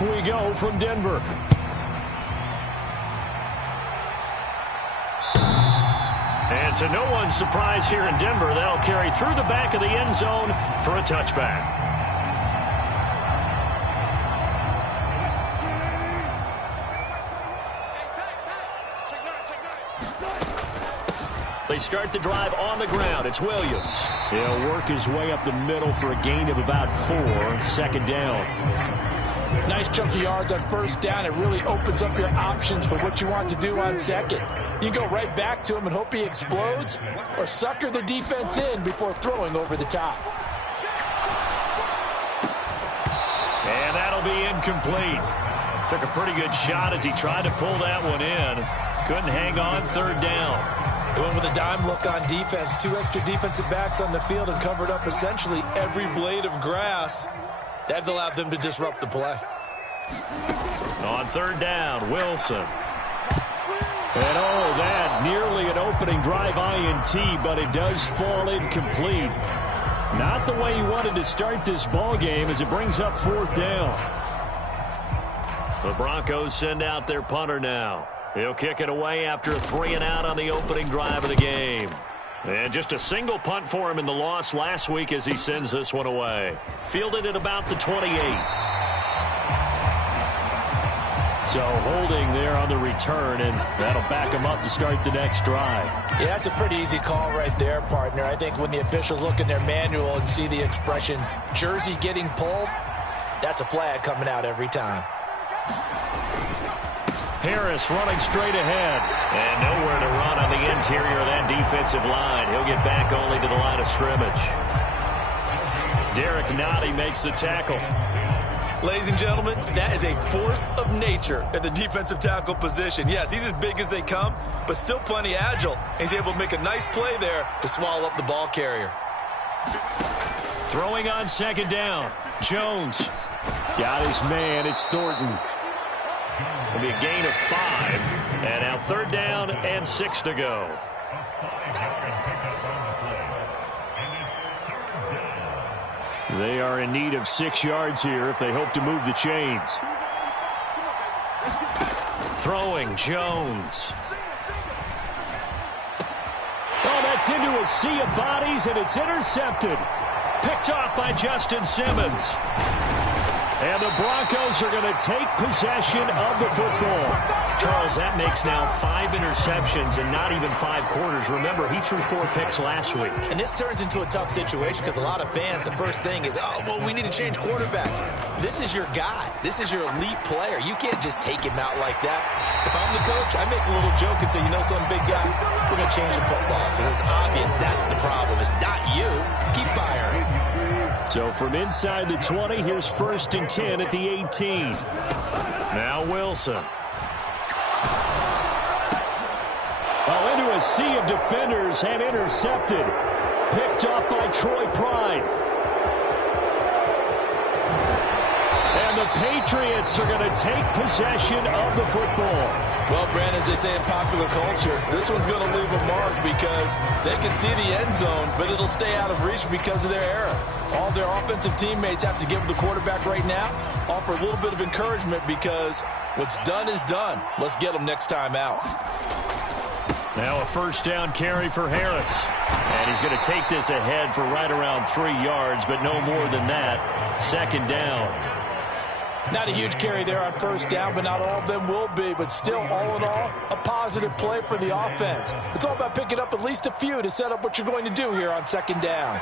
Off we go from Denver. And to no one's surprise here in Denver, they'll carry through the back of the end zone for a touchback. They start the drive on the ground. It's Williams. He'll work his way up the middle for a gain of about 4. Second down. Nice chunk of yards on first down. It really opens up your options for what you want to do on second. You go right back to him and hope he explodes, or sucker the defense in before throwing over the top. And that'll be incomplete. Took a pretty good shot as he tried to pull that one in. Couldn't hang on. Third down. He went with a dime look on defense. 2 extra defensive backs on the field and covered up essentially every blade of grass. That allowed them to disrupt the play. On third down, Wilson. And that nearly an opening drive INT, but it does fall incomplete. Not the way he wanted to start this ball game as it brings up fourth down. The Broncos send out their punter now. He'll kick it away after a 3-and-out on the opening drive of the game. And just a single punt for him in the loss last week as he sends this one away. Fielded at about the 28. So holding there on the return, and that'll back him up to start the next drive. Yeah, that's a pretty easy call right there, partner. I think when the officials look in their manual and see the expression, jersey getting pulled, that's a flag coming out every time. Harris running straight ahead. And nowhere to run on the interior of that defensive line. He'll get back only to the line of scrimmage. Derek Nottie makes the tackle. Ladies and gentlemen, that is a force of nature at the defensive tackle position. Yes, he's as big as they come, but still plenty agile. He's able to make a nice play there to swallow up the ball carrier. Throwing on second down. Jones. Got his man. It's Thornton. It'll be a gain of 5. And now third down and 6 to go. They are in need of 6 yards here if they hope to move the chains. Throwing, Jones. Oh, that's into a sea of bodies, and it's intercepted. Picked off by Justin Simmons. And the Broncos are going to take possession of the football. Charles, that makes now 5 interceptions and not even 5 quarters. Remember, he threw 4 picks last week. And this turns into a tough situation because a lot of fans, the first thing is, oh, well, we need to change quarterbacks. This is your guy. This is your elite player. You can't just take him out like that. If I'm the coach, I make a little joke and say, you know some big guy, we're going to change the football. So it's obvious that's the problem. It's not you. Keep firing. So from inside the 20, here's 1st and 10 at the 18. Now Wilson. Well, into a sea of defenders and intercepted. Picked off by Troy Pride. And the Patriots are going to take possession of the football. Well, Brandon, as they say in popular culture, this one's going to leave a mark because they can see the end zone, but it'll stay out of reach because of their error. All their offensive teammates have to give the quarterback right now, offer a little bit of encouragement because what's done is done. Let's get them next time out. Now a first down carry for Harris. And he's going to take this ahead for right around 3 yards, but no more than that. Second down. Not a huge carry there on first down, but not all of them will be. But still, all in all, a positive play for the offense. It's all about picking up at least a few to set up what you're going to do here on second down.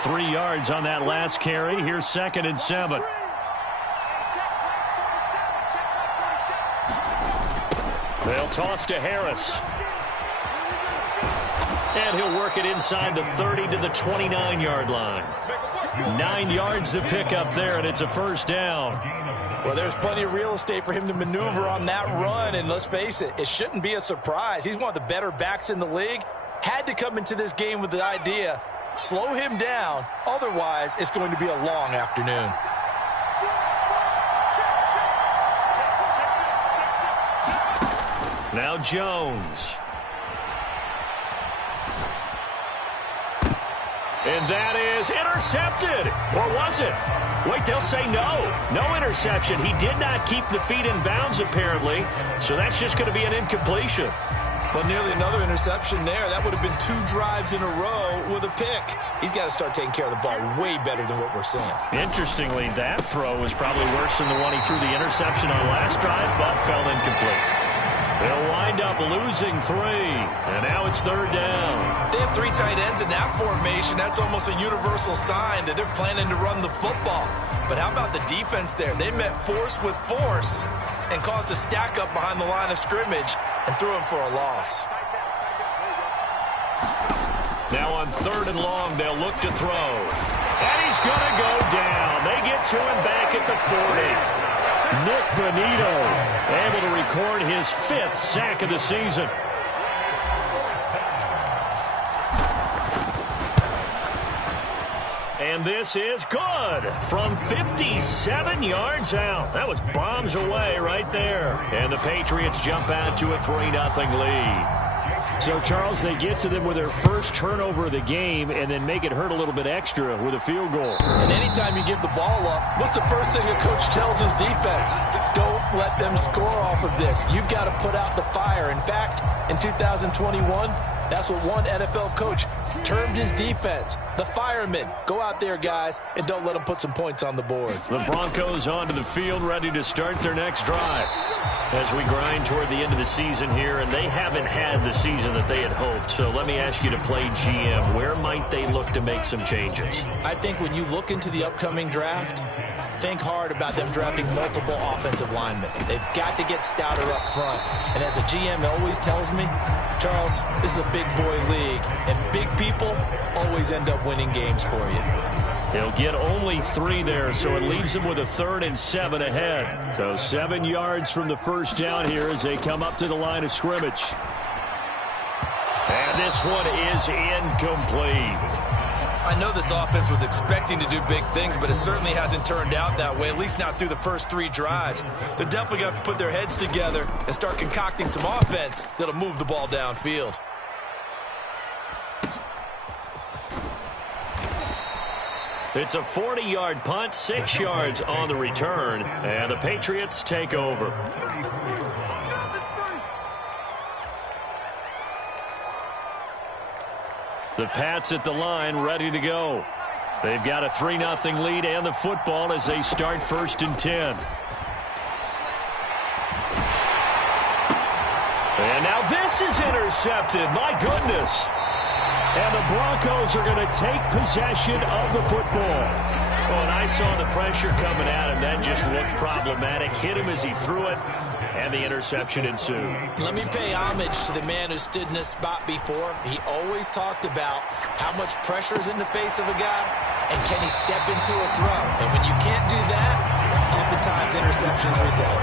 3 yards on that last carry. Here's 2nd and 7. They'll toss to Harris. And he'll work it inside the 30 to the 29-yard line. 9 yards to pick up there, and it's a first down. Well, there's plenty of real estate for him to maneuver on that run, and let's face it, it shouldn't be a surprise. He's one of the better backs in the league. Had to come into this game with the idea, slow him down, otherwise it's going to be a long afternoon. Now Jones. And that is intercepted. Or was it? Wait, they'll say no. No interception. He did not keep the feet in bounds, apparently, so that's just going to be an incompletion. Well, nearly another interception there. That would have been 2 drives in a row with a pick. He's got to start taking care of the ball way better than what we're seeing. Interestingly, that throw was probably worse than the one he threw the interception on last drive, but fell incomplete. They'll wind up losing 3, and now it's 3rd down. They have 3 tight ends in that formation. That's almost a universal sign that they're planning to run the football. But how about the defense there? They met force with force and caused a stack up behind the line of scrimmage and threw him for a loss. Now on 3rd and long, they'll look to throw. And he's going to go down. They get to him back at the 40. Nick Bonito able to record his 5th sack of the season. And this is good from 57 yards out. That was bombs away right there. And the Patriots jump out to a 3-0 lead. So, Charles, they get to them with their first turnover of the game and then make it hurt a little bit extra with a field goal. And anytime you give the ball up, what's the first thing a coach tells his defense? Don't let them score off of this. You've got to put out the fire. In fact, in 2021, that's what one NFL coach termed his defense. The firemen. Go out there, guys, and don't let them put some points on the board. The Broncos onto the field, ready to start their next drive. As we grind toward the end of the season here, and they haven't had the season that they had hoped. So let me ask you to play GM. Where might they look to make some changes? I think when you look into the upcoming draft, think hard about them drafting multiple offensive linemen. They've got to get stouter up front. And as a GM always tells me, Charles, this is a big boy league, and big people always end up winning games for you. He'll get only 3 there, so it leaves him with a 3rd and 7 ahead. So 7 yards from the first down here as they come up to the line of scrimmage. And this one is incomplete. I know this offense was expecting to do big things, but it certainly hasn't turned out that way, at least not through the first 3 drives. They're definitely going to have to put their heads together and start concocting some offense that'll move the ball downfield. It's a 40-yard punt, 6 yards on the return, and the Patriots take over. The Pats at the line, ready to go. They've got a 3-0 lead and the football as they start 1st and 10. And now this is intercepted. My goodness. And the Broncos are going to take possession of the football. Oh, and I saw the pressure coming at him. That just looked problematic. Hit him as he threw it, and the interception ensued. Let me pay homage to the man who stood in this spot before. He always talked about how much pressure is in the face of a guy, and can he step into a throw. And when you can't do that, oftentimes interceptions result.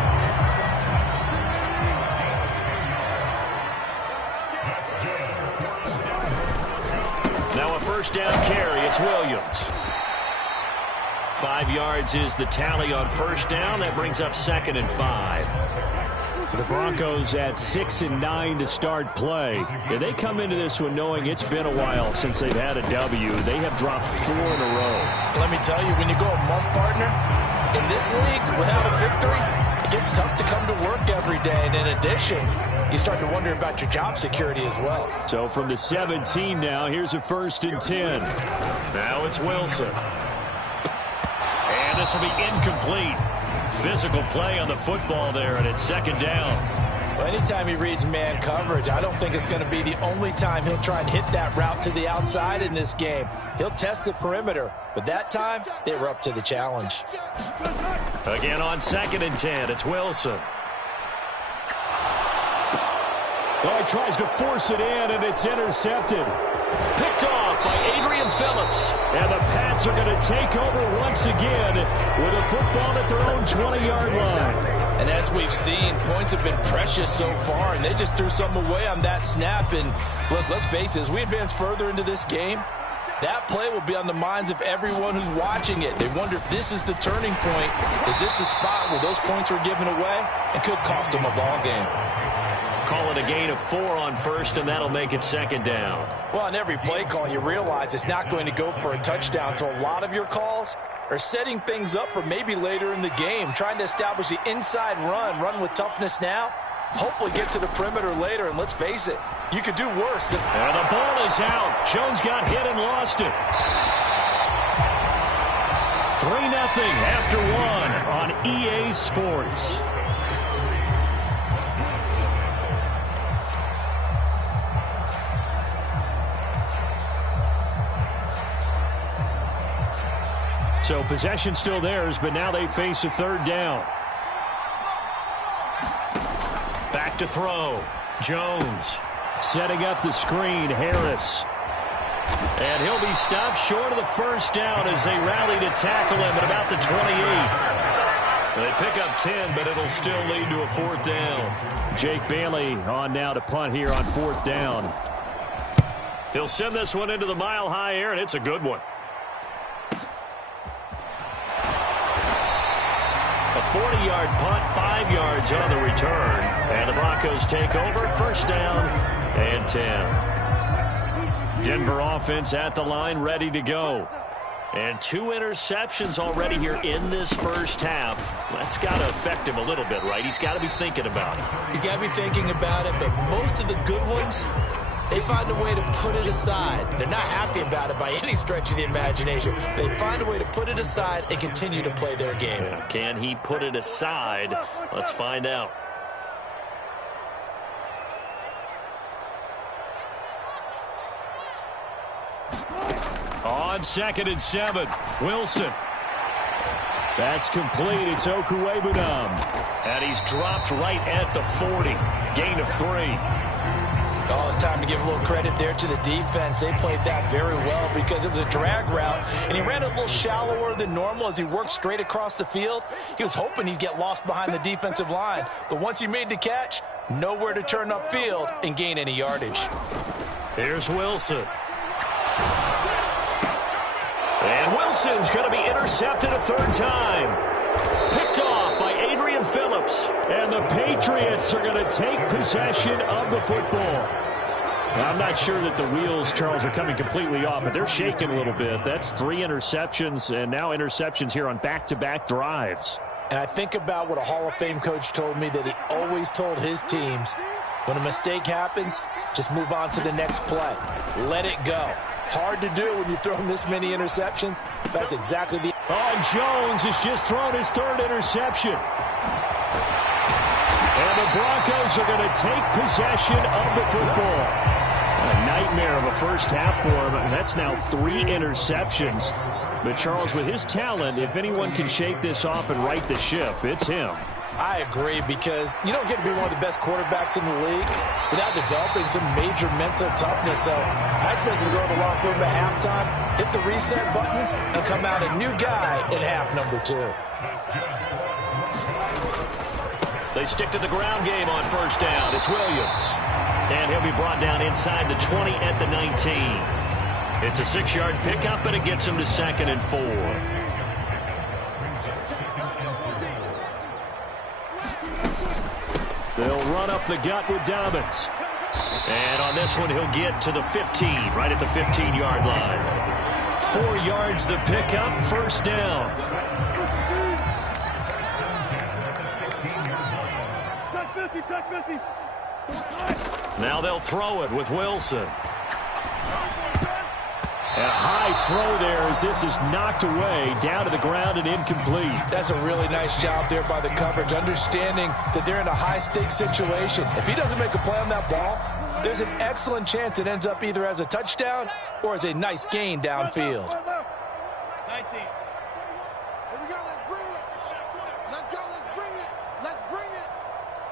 Now a 1st down carry. It's Williams. 5 yards is the tally on 1st down. That brings up 2nd and 5. The Broncos at 6 and 9 to start play. And they come into this one knowing it's been a while since they've had a W. They have dropped 4 in a row. Let me tell you, when you go a month, partner, in this league without a victory, it gets tough to come to work every day. And in addition, you start to wonder about your job security as well. So from the 17 now, here's a 1st and 10. Now it's Wilson. And this will be incomplete. Physical play on the football there, and it's 2nd down. Well, anytime he reads man coverage, I don't think it's going to be the only time he'll try and hit that route to the outside in this game. He'll test the perimeter, but that time, they were up to the challenge. Again on 2nd and 10, it's Wilson. Well, he tries to force it in, and it's intercepted. Picked off by Adrian Phillips. And the Pats are going to take over once again with a football at their own 20-yard line. And as we've seen, points have been precious so far, and they just threw something away on that snap. And look, let's face it, as we advance further into this game, that play will be on the minds of everyone who's watching it. They wonder if this is the turning point. Is this the spot where those points were given away and could cost them a ball game? Call it a gain of 4 on 1st, and that'll make it 2nd down. Well, on every play call, you realize it's not going to go for a touchdown, so a lot of your calls are setting things up for maybe later in the game, trying to establish the inside run with toughness now, hopefully get to the perimeter later, and let's face it, you could do worse. And the ball is out. Jones got hit and lost it. 3-0 after one on EA Sports. So possession still theirs, but now they face a third down. Back to throw. Jones setting up the screen. Harris. And he'll be stopped short of the first down as they rally to tackle him at about the 28. They pick up 10, but it'll still lead to a fourth down. Jake Bailey on now to punt here on fourth down. He'll send this one into the mile-high air, and it's a good one. A 40-yard punt, 5 yards on the return. And the Broncos take over, first down and 10. Denver offense at the line, ready to go. And 2 interceptions already here in this first half. That's got to affect him a little bit, right? He's got to be thinking about it. He's got to be thinking about it, but most of the good ones, they find a way to put it aside. They're not happy about it by any stretch of the imagination. They find a way to put it aside and continue to play their game. Yeah, can he put it aside? Let's find out. On 2nd and 7, Wilson. That's complete. It's Okuwebunam. And he's dropped right at the 40. Gain of 3. Oh, it's time to give a little credit there to the defense. They played that very well because it was a drag route, and he ran a little shallower than normal as he worked straight across the field. He was hoping he'd get lost behind the defensive line, but once he made the catch, nowhere to turn upfield and gain any yardage. Here's Wilson. And Wilson's going to be intercepted a third time. Picked off by Adrian Phillips. And the Patriots are going to take possession of the football. Now, I'm not sure that the wheels, Charles, are coming completely off, but they're shaking a little bit. That's 3 interceptions, and now interceptions here on back-to-back drives. And I think about what a Hall of Fame coach told me, that he always told his teams, when a mistake happens, just move on to the next play. Let it go. Hard to do when you've thrown this many interceptions. That's exactly the... Oh, Jones has just thrown his 3rd interception. And the Broncos are going to take possession of the football. A nightmare of a first half for him. And that's now 3 interceptions. But Charles, with his talent, if anyone can shake this off and right the ship, it's him. I agree, because you don't get to be one of the best quarterbacks in the league without developing some major mental toughness. So I expect him to go to the locker room at halftime, hit the reset button, and come out a new guy in half number 2. They stick to the ground game on first down. It's Williams. And he'll be brought down inside the 20 at the 19. It's a 6-yard pickup, and it gets him to 2nd and 4. They'll run up the gut with Dobbins. And on this one, he'll get to the 15, right at the 15-yard line. 4 yards the pickup, first down. Now they'll throw it with Wilson. And a high throw there as this is knocked away, down to the ground and incomplete. That's a really nice job there by the coverage, understanding that they're in a high-stakes situation. If he doesn't make a play on that ball, there's an excellent chance it ends up either as a touchdown or as a nice gain downfield. 19. Here we go, let's bring it. Let's go, let's bring it. Let's bring it.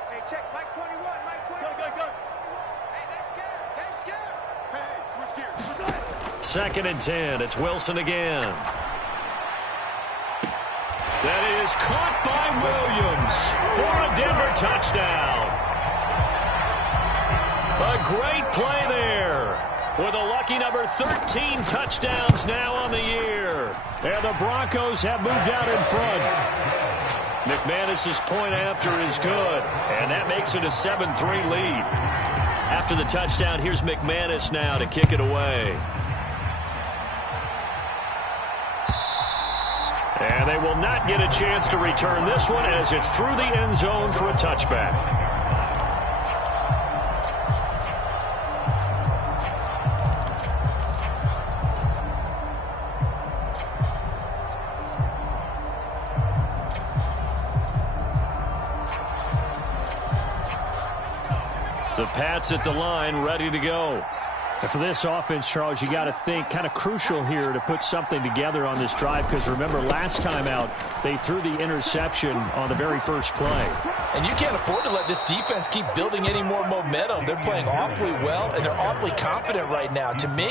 Hey, check, Mike 21, Mike 21. Go. Hey, they're scared, they're scared. Hey, switch gears. 2nd and 10, it's Wilson again. That is caught by Williams for a Denver touchdown. A great play there with a lucky number 13 touchdowns now on the year. And the Broncos have moved out in front. McManus's point after is good, and that makes it a 7-3 lead. After the touchdown, here's McManus now to kick it away. And they will not get a chance to return this one as it's through the end zone for a touchback. The Pats at the line, ready to go. And for this offense, Charles, you got to think kind of crucial here to put something together on this drive, because remember last time out they threw the interception on the very first play. And you can't afford to let this defense keep building any more momentum. They're playing awfully well, and they're awfully confident right now. To me,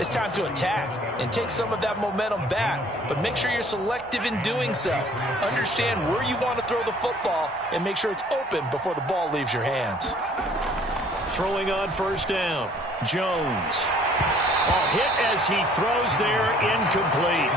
it's time to attack and take some of that momentum back, but make sure you're selective in doing so. Understand where you want to throw the football and make sure it's open before the ball leaves your hands. Throwing on first down. Jones. Hit as he throws there, incomplete.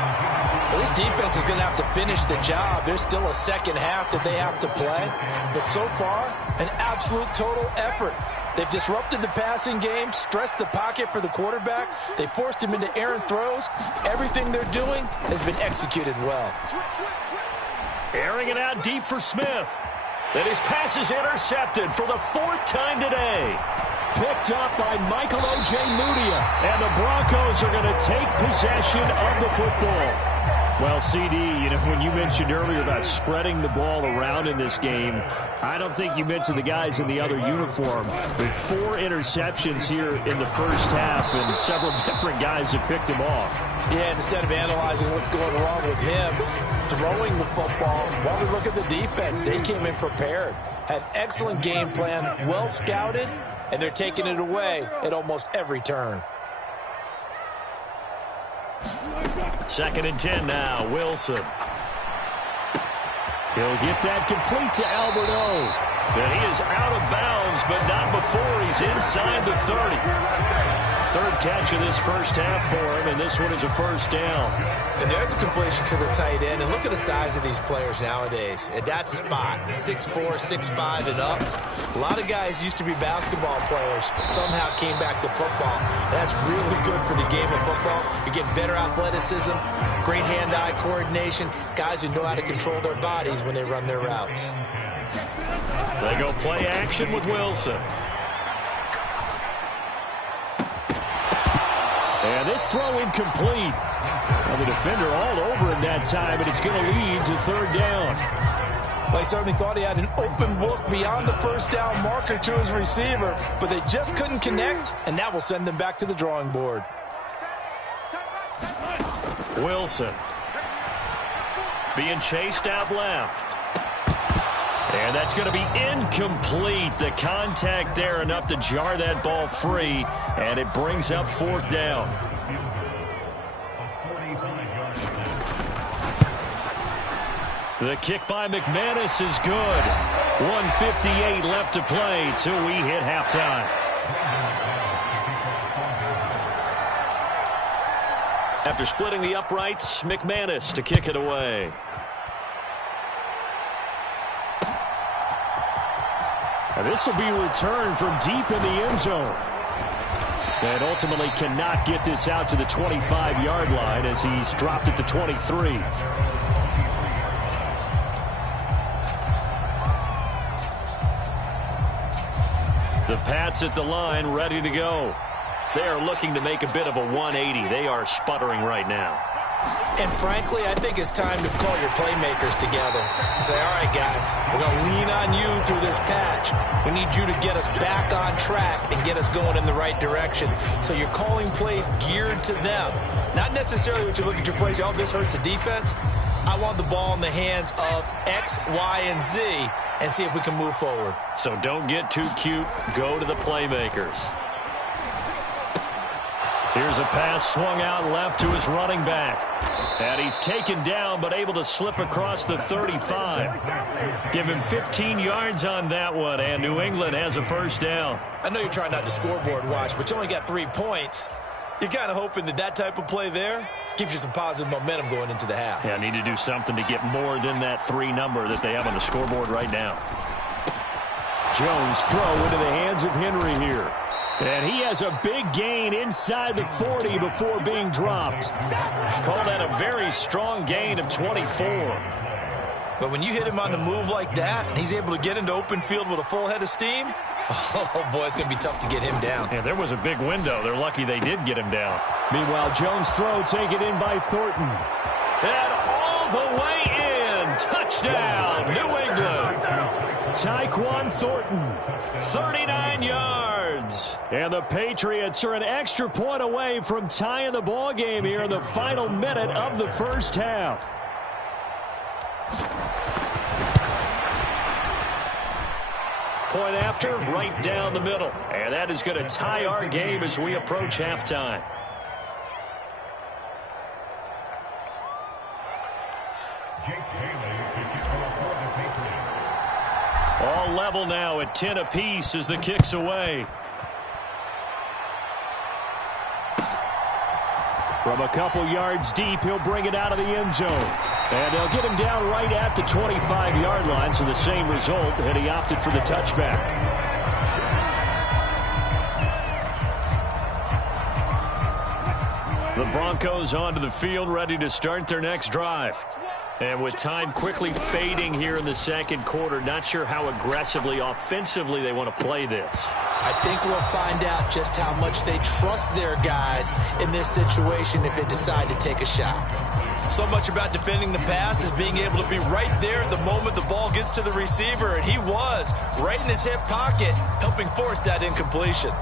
Well, this defense is going to have to finish the job. There's still a second half that they have to play. But so far, an absolute total effort. They've disrupted the passing game, stressed the pocket for the quarterback. They forced him into errant throws. Everything they're doing has been executed well. Airing it out deep for Smith. And his pass is intercepted for the fourth time today. Picked up by Michael Ojemudia. And the Broncos are going to take possession of the football. Well, CD, when you mentioned earlier about spreading the ball around in this game, I don't think you mentioned the guys in the other uniform. With 4 interceptions here in the first half, and several different guys have picked him off. Yeah, instead of analyzing what's going wrong with him, throwing the football, while we look at the defense, they came in prepared. Had an excellent game plan, well scouted, and they're taking it away at almost every turn. 2nd and 10 now, Wilson. He'll get that complete to Albert O. And he is out of bounds, but not before he's inside the 30. Third catch of this first half for him, and this one is a first down. And there's a completion to the tight end. And look at the size of these players nowadays. At that spot, 6'4", 6'5", and up. A lot of guys used to be basketball players, somehow came back to football. And that's really good for the game of football. You're getting better athleticism, great hand-eye coordination, guys who know how to control their bodies when they run their routes. They go play action with Wilson. And this throw incomplete. Well, the defender all over him that time, and it's going to lead to third down. Well, he certainly thought he had an open look beyond the first down marker to his receiver, but they just couldn't connect, and that will send them back to the drawing board. Wilson being chased out left. And that's going to be incomplete. The contact there enough to jar that ball free, and it brings up fourth down. The kick by McManus is good. 1:58 left to play till we hit halftime. After splitting the uprights, McManus to kick it away. And this will be returned from deep in the end zone. And ultimately cannot get this out to the 25-yard line as he's dropped it to 23. The Pats at the line, ready to go. They are looking to make a bit of a 180. They are sputtering right now. And frankly, I think it's time to call your playmakers together and say, all right, guys, we're going to lean on you through this patch. We need you to get us back on track and get us going in the right direction. So you're calling plays geared to them. Not necessarily what you look at your plays, oh, this hurts the defense. I want the ball in the hands of X, Y, and Z and see if we can move forward. So don't get too cute. Go to the playmakers. Here's a pass swung out left to his running back. And he's taken down but able to slip across the 35. Give him 15 yards on that one, and New England has a first down. I know you're trying not to scoreboard watch, but you only got 3 points. You're kind of hoping that that type of play there gives you some positive momentum going into the half. Yeah, need to do something to get more than that 3 number that they have on the scoreboard right now. Jones throw into the hands of Henry here. And he has a big gain inside the 40 before being dropped. Call that a very strong gain of 24. But when you hit him on the move like that, and he's able to get into open field with a full head of steam, oh, boy, it's going to be tough to get him down. Yeah, there was a big window. They're lucky they did get him down. Meanwhile, Jones' throw taken in by Thornton. And all the way in. Touchdown, New England. Tyquan Thornton. 39 yards. And the Patriots are an extra point away from tying the ball game here in the final minute of the first half. Point after, right down the middle. And that is going to tie our game as we approach halftime. All level now at 10 apiece as the kick's away. From a couple yards deep, he'll bring it out of the end zone. And they'll get him down right at the 25-yard line, so the same result, and he opted for the touchback. The Broncos onto the field, ready to start their next drive. And with time quickly fading here in the second quarter, not sure how aggressively, offensively they want to play this. I think we'll find out just how much they trust their guys in this situation if they decide to take a shot. So much about defending the pass is being able to be right there at the moment the ball gets to the receiver, and he was right in his hip pocket, helping force that incompletion.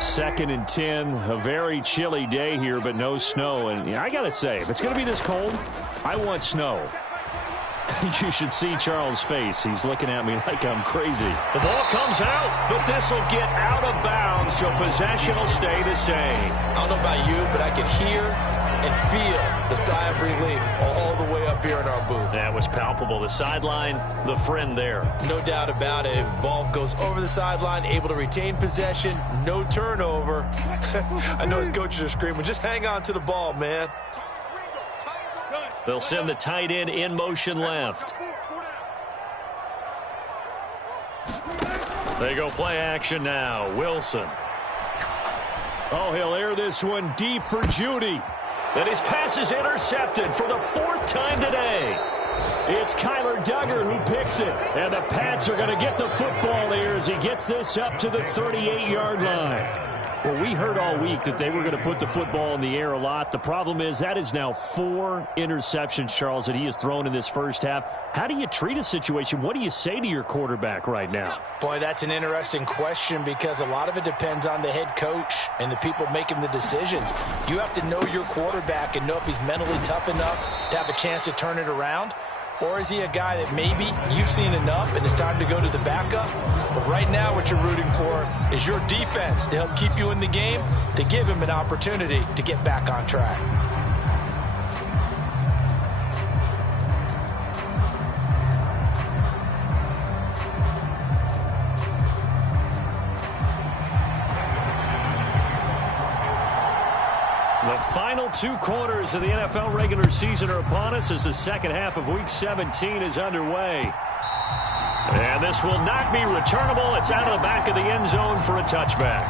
Second and 10, a very chilly day here, but no snow. And I got to say, if it's going to be this cold, I want snow. You should see Charles' face. He's looking at me like I'm crazy. The ball comes out, but this will get out of bounds, so possession will stay the same. I don't know about you, but I can hear and feel the sigh of relief all the way up here in our booth. That was palpable. The sideline, the friend there. No doubt about it. If the ball goes over the sideline, able to retain possession, no turnover. I know his coaches are screaming, just hang on to the ball, man. They'll send the tight end in motion left. They go play action now. Wilson. Oh, he'll air this one deep for Judy. And his pass is intercepted for the fourth time today. It's Kyler Duggar who picks it. And the Pats are going to get the football here as he gets this up to the 38-yard line. Well, we heard all week that they were going to put the football in the air a lot. The problem is that is now 4 interceptions, Charles, that he has thrown in this first half. How do you treat a situation? What do you say to your quarterback right now? Boy, that's an interesting question because a lot of it depends on the head coach and the people making the decisions. You have to know your quarterback and know if he's mentally tough enough to have a chance to turn it around. Or is he a guy that maybe you've seen enough and it's time to go to the backup? But right now what you're rooting for is your defense to help keep you in the game, to give him an opportunity to get back on track. The final 2 quarters of the NFL regular season are upon us as the second half of Week 17 is underway. And this will not be returnable. It's out of the back of the end zone for a touchback.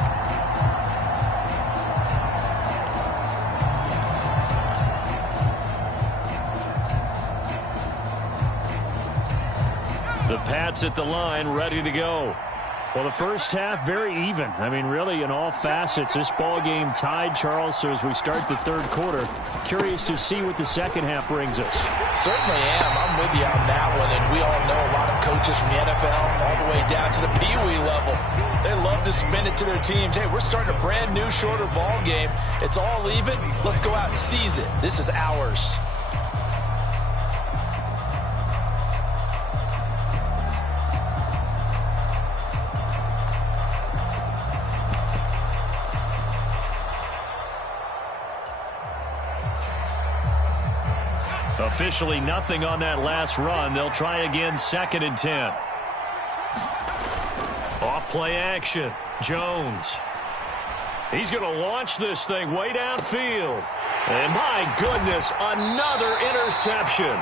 The Pats at the line, ready to go. Well, the first half, very even. I mean, really, in all facets, this ball game tied, Charles. So as we start the third quarter, curious to see what the second half brings us. Certainly am. I'm with you on that one. And we all know a lot of coaches from the NFL all the way down to the Pee-wee level. They love to spin it to their teams. Hey, we're starting a brand new, shorter ball game. It's all even. Let's go out and seize it. This is ours. Officially nothing on that last run. They'll try again, 2nd and 10. Off play action. Jones. He's going to launch this thing way downfield. And my goodness, another interception.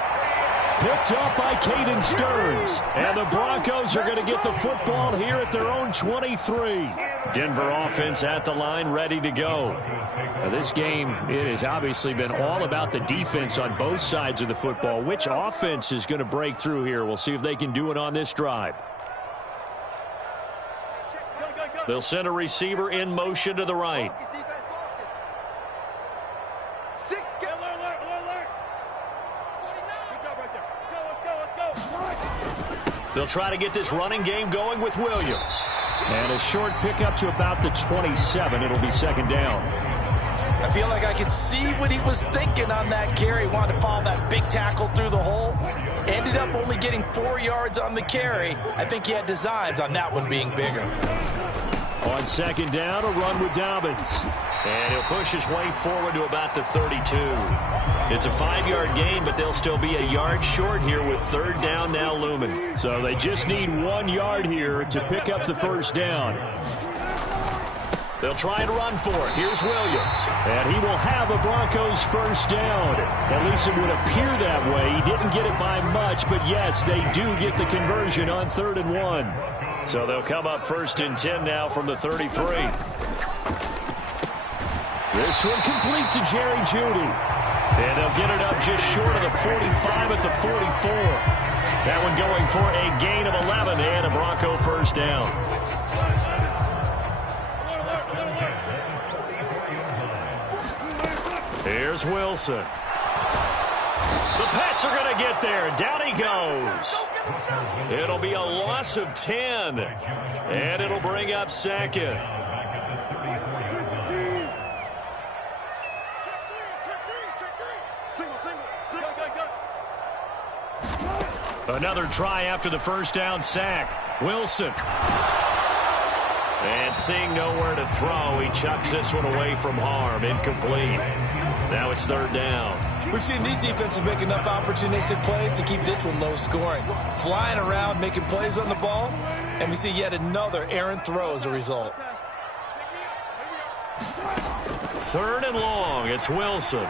Picked up by Caden Stearns. And the Broncos are going to get the football here at their own 23. Denver offense at the line, ready to go. Now this game, it has obviously been all about the defense on both sides of the football. Which offense is going to break through here? We'll see if they can do it on this drive. They'll send a receiver in motion to the right. They'll try to get this running game going with Williams. And a short pickup to about the 27. It'll be second down. I feel like I could see what he was thinking on that carry. Wanted to follow that big tackle through the hole. Ended up only getting 4 yards on the carry. I think he had designs on that one being bigger. On second down, a run with Dobbins. And he'll push his way forward to about the 32. It's a 5-yard gain, but they'll still be a yard short here with third down now looming. So they just need 1 yard here to pick up the first down. They'll try and run for it. Here's Williams. And he will have a Broncos first down. At least it would appear that way. He didn't get it by much, but yes, they do get the conversion on 3rd and 1. So they'll come up 1st and 10 now from the 33. This one complete to Jerry Jeudy. And they'll get it up just short of the 45 at the 44. That one going for a gain of 11 and a Bronco first down. Here's Wilson. The Pats are going to get there. Down he goes. It'll be a loss of 10. And it'll bring up second. Another try after the first down sack. Wilson. And seeing nowhere to throw, he chucks this one away from harm. Incomplete. Now it's 3rd down. We've seen these defenses make enough opportunistic plays to keep this one low scoring. Flying around, making plays on the ball, and we see yet another errant throw as a result. 3rd and long. It's Wilson.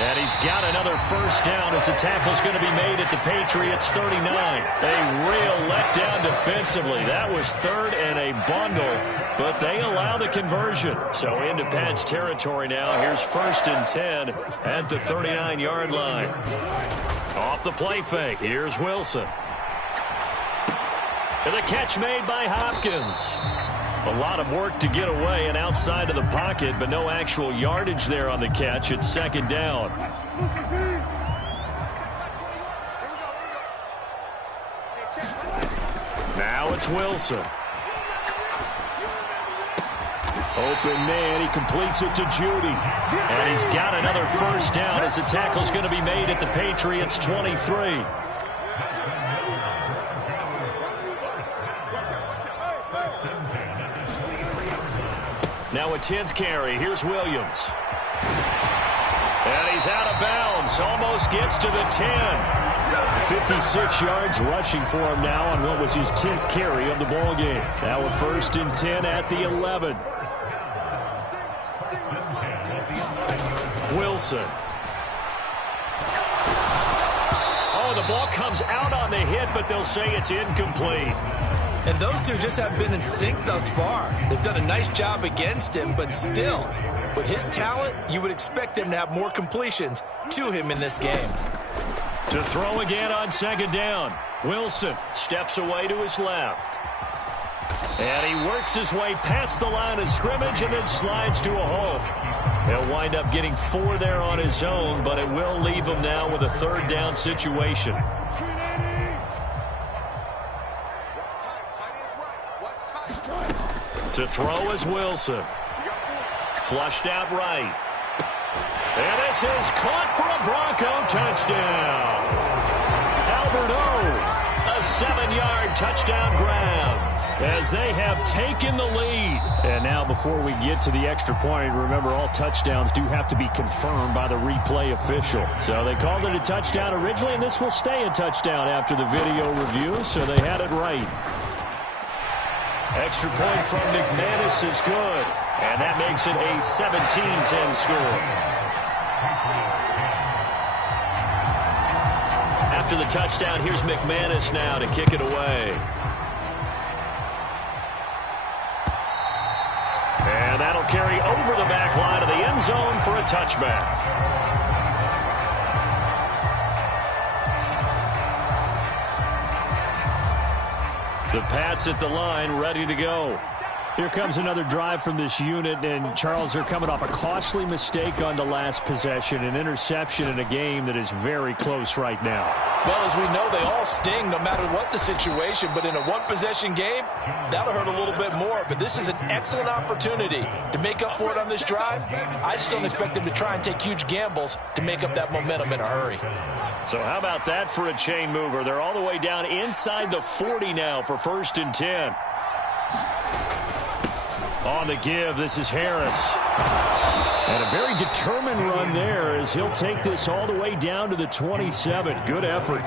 And he's got another first down as the tackle's going to be made at the Patriots 39. A real letdown defensively. That was 3rd and a bundle, but they allow the conversion. So into Pats territory now. Here's 1st and 10 at the 39-yard line. Off the play fake. Here's Wilson. And the catch made by Hopkins. A lot of work to get away and outside of the pocket, but no actual yardage there on the catch. It's 2nd down. Now it's Wilson. Open man, he completes it to Jeudy. And he's got another first down as the tackle's going to be made at the Patriots 23. Now a 10th carry. Here's Williams. And he's out of bounds. Almost gets to the 10. 56 yards rushing for him now on what was his 10th carry of the ball game. Now a 1st and 10 at the 11. Wilson. Oh, the ball comes out on the hit, but they'll say it's incomplete. And those two just haven't been in sync thus far. They've done a nice job against him, but still, with his talent, you would expect them to have more completions to him in this game. To throw again on 2nd down. Wilson steps away to his left. And he works his way past the line of scrimmage and then slides to a hole. He'll wind up getting 4 there on his own, but it will leave him now with a 3rd down situation. To throw is Wilson. Flushed out right. And this is caught for a Bronco touchdown. Albert O, a 7-yard touchdown grab as they have taken the lead. And now before we get to the extra point, remember all touchdowns do have to be confirmed by the replay official. So they called it a touchdown originally, and this will stay a touchdown after the video review, so they had it right. Extra point from McManus is good. And that makes it a 17-10 score. After the touchdown, here's McManus now to kick it away. And that'll carry over the back line of the end zone for a touchback. The Pats at the line, ready to go. Here comes another drive from this unit, and Charles, they're coming off a costly mistake on the last possession, an interception in a game that is very close right now. Well, as we know, they all sting no matter what the situation, but in a one-possession game, that'll hurt a little bit more. But this is an excellent opportunity to make up for it on this drive. I just don't expect them to try and take huge gambles to make up that momentum in a hurry. So how about that for a chain mover? They're all the way down inside the 40 now for 1st and 10. On the give, this is Harris. And a very determined run there as he'll take this all the way down to the 27. Good effort.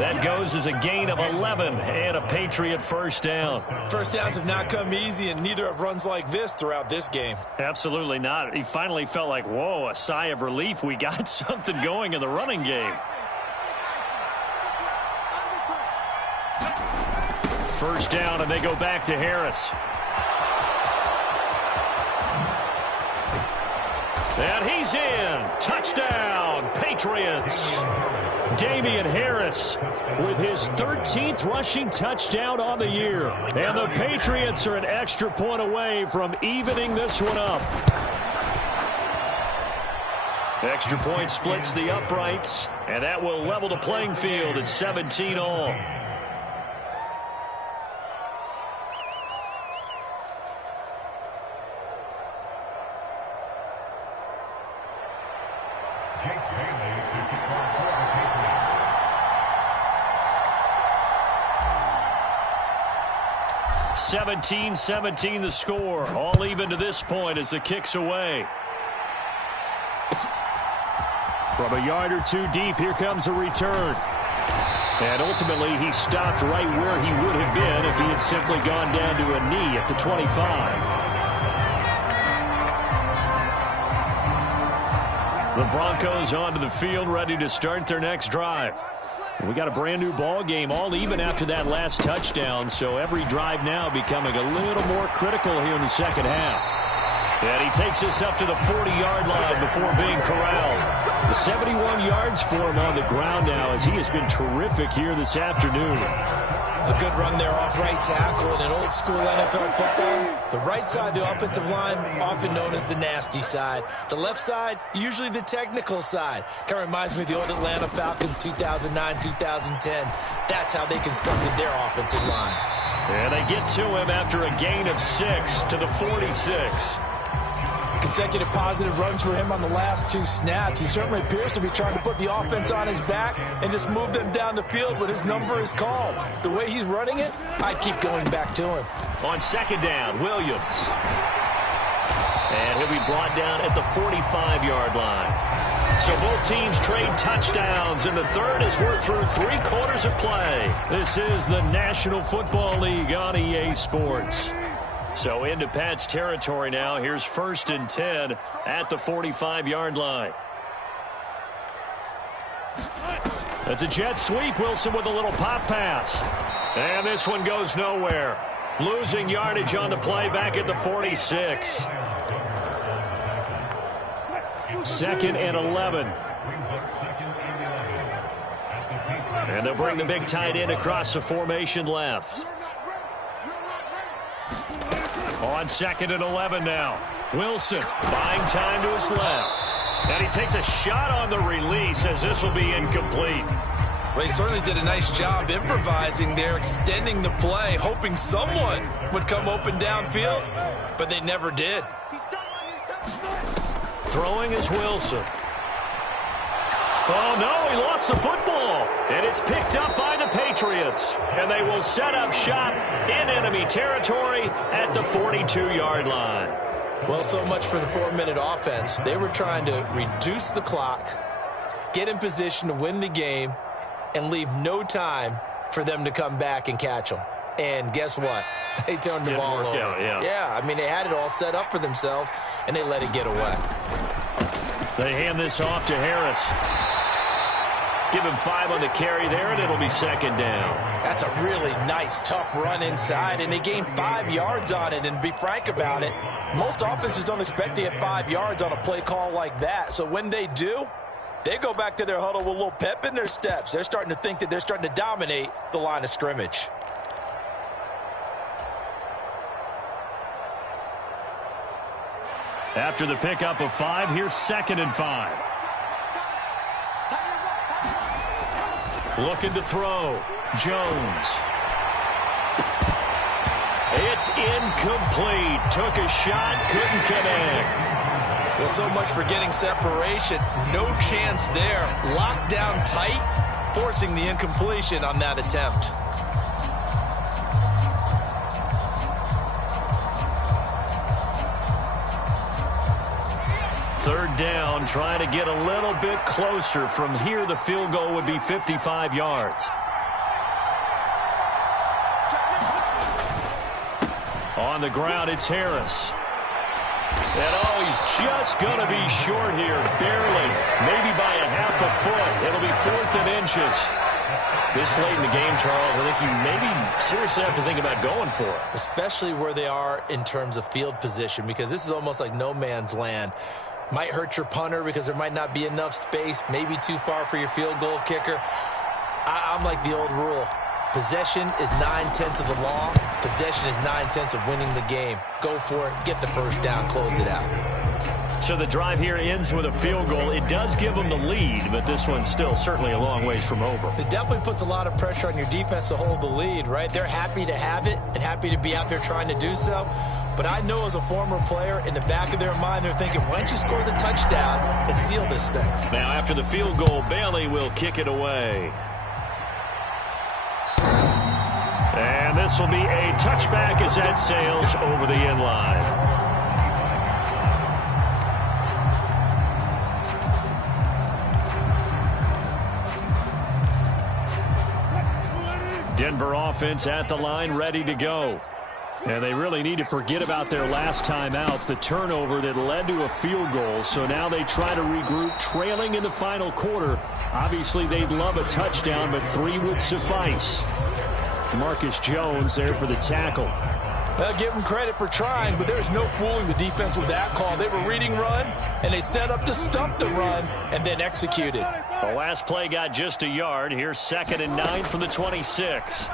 That goes as a gain of 11 and a Patriot first down. First downs have not come easy, and neither have runs like this throughout this game. Absolutely not. He finally felt like, whoa, a sigh of relief. We got something going in the running game. First down, and they go back to Harris. And he's in. Touchdown, Patriots. Damian Harris with his 13th rushing touchdown on the year. And the Patriots are an extra point away from evening this one up. Extra point splits the uprights, and that will level the playing field at 17 all. Jake Bailey to kick off for the Patriots. 17-17 the score. All even to this point as the kick's away. From a yard or two deep, here comes a return. And ultimately, he stopped right where he would have been if he had simply gone down to a knee at the 25. The Broncos onto the field, ready to start their next drive. We got a brand new ball game, all even after that last touchdown, so every drive now becoming a little more critical here in the second half. And he takes us up to the 40-yard line before being corralled. The 71 yards for him on the ground now as he has been terrific here this afternoon. A good run there off right tackle in an old school NFL football. The right side, the offensive line, often known as the nasty side. The left side, usually the technical side. Kind of reminds me of the old Atlanta Falcons 2009-2010. That's how they constructed their offensive line. And they get to him after a gain of 6 to the 46. Consecutive positive runs for him on the last two snaps. He certainly appears to be trying to put the offense on his back and just move them down the field when his number is called. The way he's running it, I keep going back to him. On second down, Williams. And he'll be brought down at the 45-yard line. So both teams trade touchdowns, and the third as we're through 3 quarters of play. This is the National Football League on EA Sports. So into Pat's territory now. Here's 1st and 10 at the 45-yard line. That's a jet sweep. Wilson with a little pop pass. And this one goes nowhere. Losing yardage on the play back at the 46. 2nd and 11. And they'll bring the big tight end across the formation left. On 2nd and 11 now. Wilson buying time to his left. And he takes a shot on the release as this will be incomplete. Well, he certainly did a nice job improvising there, extending the play, hoping someone would come open downfield, but they never did. Throwing is Wilson. Oh, no, he lost the football. And it's picked up by the Patriots. And they will set up shop in enemy territory at the 42-yard line. Well, so much for the 4-minute offense. They were trying to reduce the clock, get in position to win the game, and leave no time for them to come back and catch them. And guess what? They turned the ball over. Yeah, I mean, they had it all set up for themselves, and they let it get away. They hand this off to Harris. Give him 5 on the carry there, and it'll be second down. That's a really nice, tough run inside, and they gained 5 yards on it. And to be frank about it, most offenses don't expect to get 5 yards on a play call like that. So when they do, they go back to their huddle with a little pep in their steps. They're starting to think that they're starting to dominate the line of scrimmage. After the pickup of 5, here's 2nd and 5. Looking to throw. Jones. It's incomplete. Took a shot, couldn't connect. Well, so much for getting separation. No chance there. Locked down tight, forcing the incompletion on that attempt. Third down, trying to get a little bit closer. From here, the field goal would be 55 yards. On the ground, it's Harris. And, he's just going to be short here, barely, maybe by a half a foot. It'll be 4th and inches. This late in the game, Charles, I think you maybe seriously have to think about going for it. Especially where they are in terms of field position, because this is almost like no man's land. Might hurt your punter because there might not be enough space, maybe too far for your field goal kicker. I'm like the old rule. Possession is 9/10 of the law. Possession is 9/10 of winning the game. Go for it. Get the first down. Close it out. So the drive here ends with a field goal. It does give them the lead, but this one's still certainly a long ways from over. It definitely puts a lot of pressure on your defense to hold the lead, right? They're happy to have it and happy to be out there trying to do so. But I know as a former player, in the back of their mind, they're thinking, why don't you score the touchdown and seal this thing? Now, after the field goal, Bailey will kick it away. And this will be a touchback as that sails over the end line. Denver offense at the line, ready to go. And they really need to forget about their last time out, the turnover that led to a field goal. So now they try to regroup, trailing in the final quarter. Obviously, they'd love a touchdown, but 3 would suffice. Marcus Jones there for the tackle. Well, give them credit for trying, but there's no fooling the defense with that call. They were reading run, and they set up to stump the run and then executed. The last play got just a yard. Here's 2nd and 9 from the 26.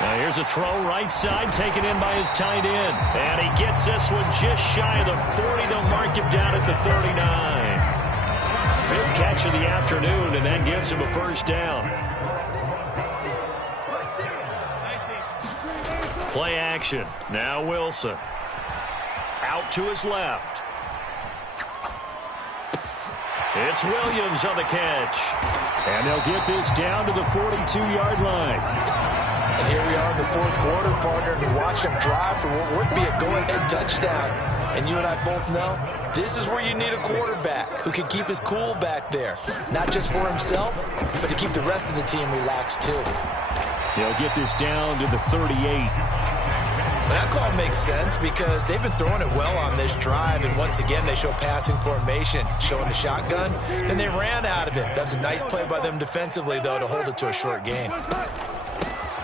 Now here's a throw right side taken in by his tight end. And he gets this one just shy of the 40. They'll mark him down at the 39. 5th catch of the afternoon, and that gives him a first down. Play action. Now Wilson. Out to his left. It's Williams on the catch. And they'll get this down to the 42-yard line. And here we are in the 4th quarter, partner, to watch them drive for what would be a go-ahead touchdown. And you and I both know this is where you need a quarterback who can keep his cool back there. Not just for himself, but to keep the rest of the team relaxed too. They'll get this down to the 38. Well, that call makes sense because they've been throwing it well on this drive, and once again they show passing formation, showing the shotgun. Then they ran out of it. That's a nice play by them defensively, though, to hold it to a short game.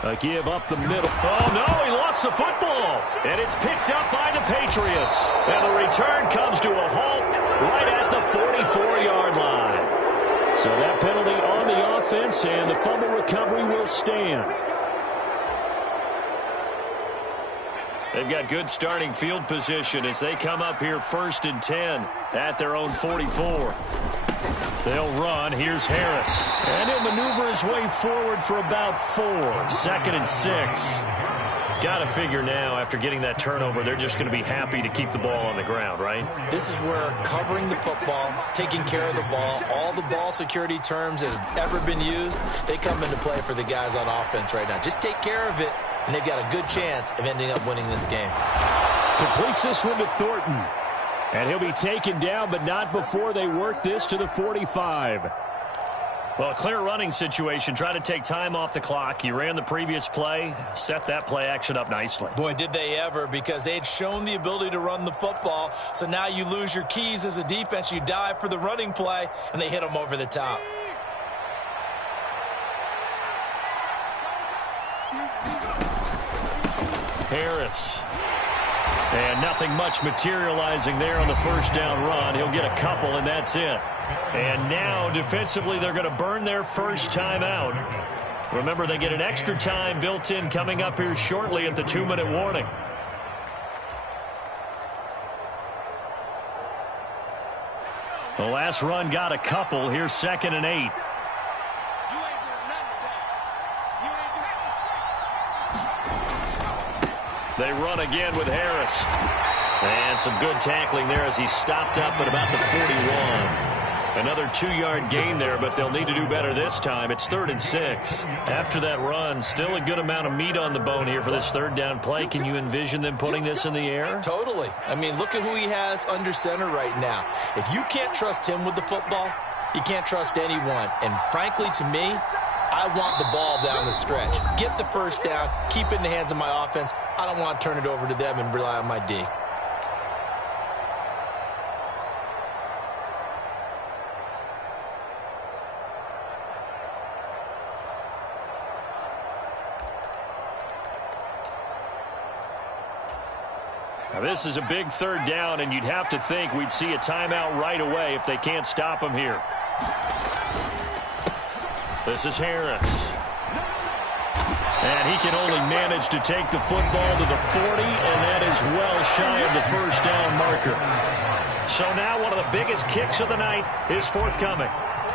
A give up the middle. Oh, no, he lost the football. And it's picked up by the Patriots. And the return comes to a halt right at the 44-yard line. So that penalty on the offense, and the fumble recovery will stand. They've got good starting field position as they come up here 1st and 10 at their own 44. They'll run. Here's Harris. And he'll maneuver his way forward for about 4. 2nd and 6. Got to figure now, after getting that turnover, they're just going to be happy to keep the ball on the ground, right? This is where covering the football, taking care of the ball, all the ball security terms that have ever been used, they come into play for the guys on offense right now. Just take care of it, and they've got a good chance of ending up winning this game. Completes this one to Thornton. And he'll be taken down, but not before they work this to the 45. Well, a clear running situation. Try to take time off the clock. He ran the previous play, set that play action up nicely. Boy, did they ever, because they had shown the ability to run the football. So now you lose your keys as a defense. You dive for the running play, and they hit them over the top. Harris. And nothing much materializing there on the first down run. He'll get a couple, and that's it. And now, defensively, they're going to burn their first time out. Remember, they get an extra time built in coming up here shortly at the 2-minute warning. The last run got a couple. Here's 2nd and 8. They run again with Harris. And some good tackling there as he stopped up at about the 41. Another 2-yard gain there, but they'll need to do better this time. It's 3rd and 6. After that run, still a good amount of meat on the bone here for this 3rd down play. Can you envision them putting this in the air? Totally. I mean, look at who he has under center right now. If you can't trust him with the football, you can't trust anyone. And frankly, to me, I want the ball down the stretch. Get the first down, keep it in the hands of my offense. I don't want to turn it over to them and rely on my D. Now, this is a big 3rd down, and you'd have to think we'd see a timeout right away if they can't stop him here. This is Harris. And he can only manage to take the football to the 40, and that is well shy of the first down marker. So now one of the biggest kicks of the night is forthcoming.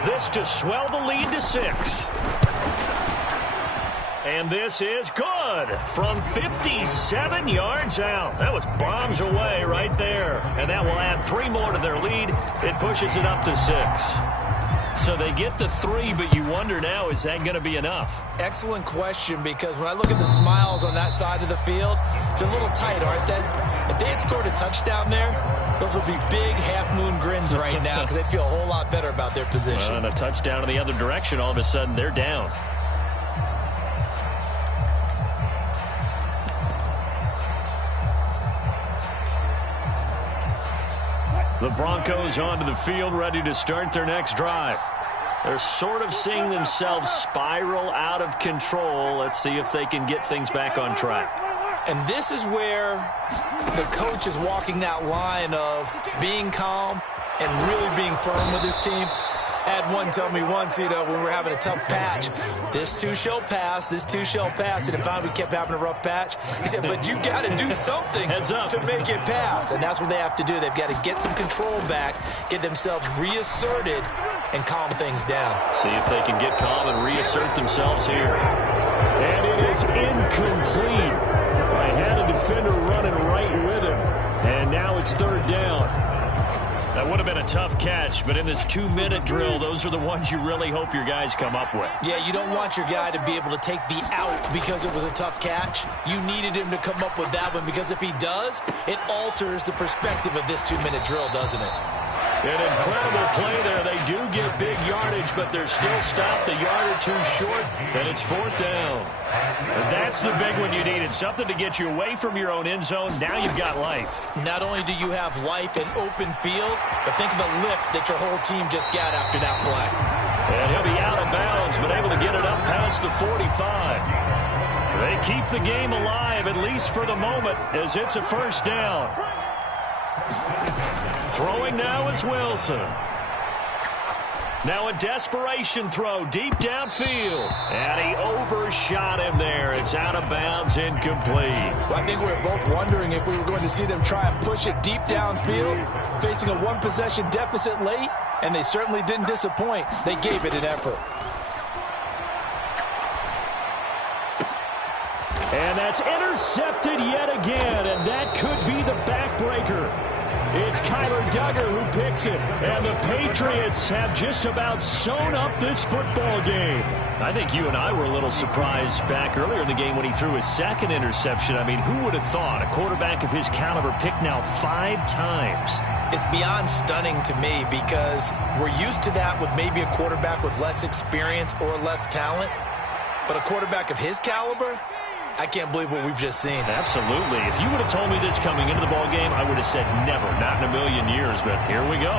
This to swell the lead to 6. And this is good from 57 yards out. That was bombs away right there. And that will add 3 more to their lead. It pushes it up to 6. So they get the 3, but you wonder now, is that going to be enough? Excellent question, because when I look at the smiles on that side of the field, they're a little tight, aren't they? If they had scored a touchdown there, those would be big half-moon grins right now because they'd feel a whole lot better about their position. And a touchdown in the other direction, all of a sudden they're down. The Broncos onto the field, ready to start their next drive. They're sort of seeing themselves spiral out of control. Let's see if they can get things back on track. And this is where the coach is walking that line of being calm and really being firm with his team. I had one tell me once, when we were having a tough patch, this too shall pass, this too shall pass. And finally we kept having a rough patch. He said, but you got to do something to make it pass. And that's what they have to do. They've got to get some control back, get themselves reasserted, and calm things down. See if they can get calm and reassert themselves here. And it is incomplete. I had a defender running right with him. And now it's 3rd down. That would have been a tough catch, but in this 2-minute drill, those are the ones you really hope your guys come up with. Yeah, you don't want your guy to be able to take the out because it was a tough catch. You needed him to come up with that one, because if he does, it alters the perspective of this 2-minute drill, doesn't it? An incredible play there. They do get big yardage, but they're still stopped a yard or 2 short, and it's 4th down. And that's the big one you needed, something to get you away from your own end zone. Now you've got life. Not only do you have life and open field, but think of the lift that your whole team just got after that play. And he'll be out of bounds, but able to get it up past the 45. They keep the game alive, at least for the moment, as it's a 1st down. Throwing now is Wilson. Now a desperation throw deep downfield. And he overshot him there. It's out of bounds, incomplete. Well, I think we were both wondering if we were going to see them try and push it deep downfield, facing a 1-possession deficit late, and they certainly didn't disappoint. They gave it an effort. And that's intercepted yet again, and that could be the backbreaker. It's Kyler Duggan Duggar who picks it. And the Patriots have just about sewn up this football game. I think you and I were a little surprised back earlier in the game when he threw his second interception. I mean, who would have thought a quarterback of his caliber picked now 5 times? It's beyond stunning to me because we're used to that with maybe a quarterback with less experience or less talent. But a quarterback of his caliber, I can't believe what we've just seen. Absolutely. If you would have told me this coming into the ball game, I would have said never, not in a million years. But here we go.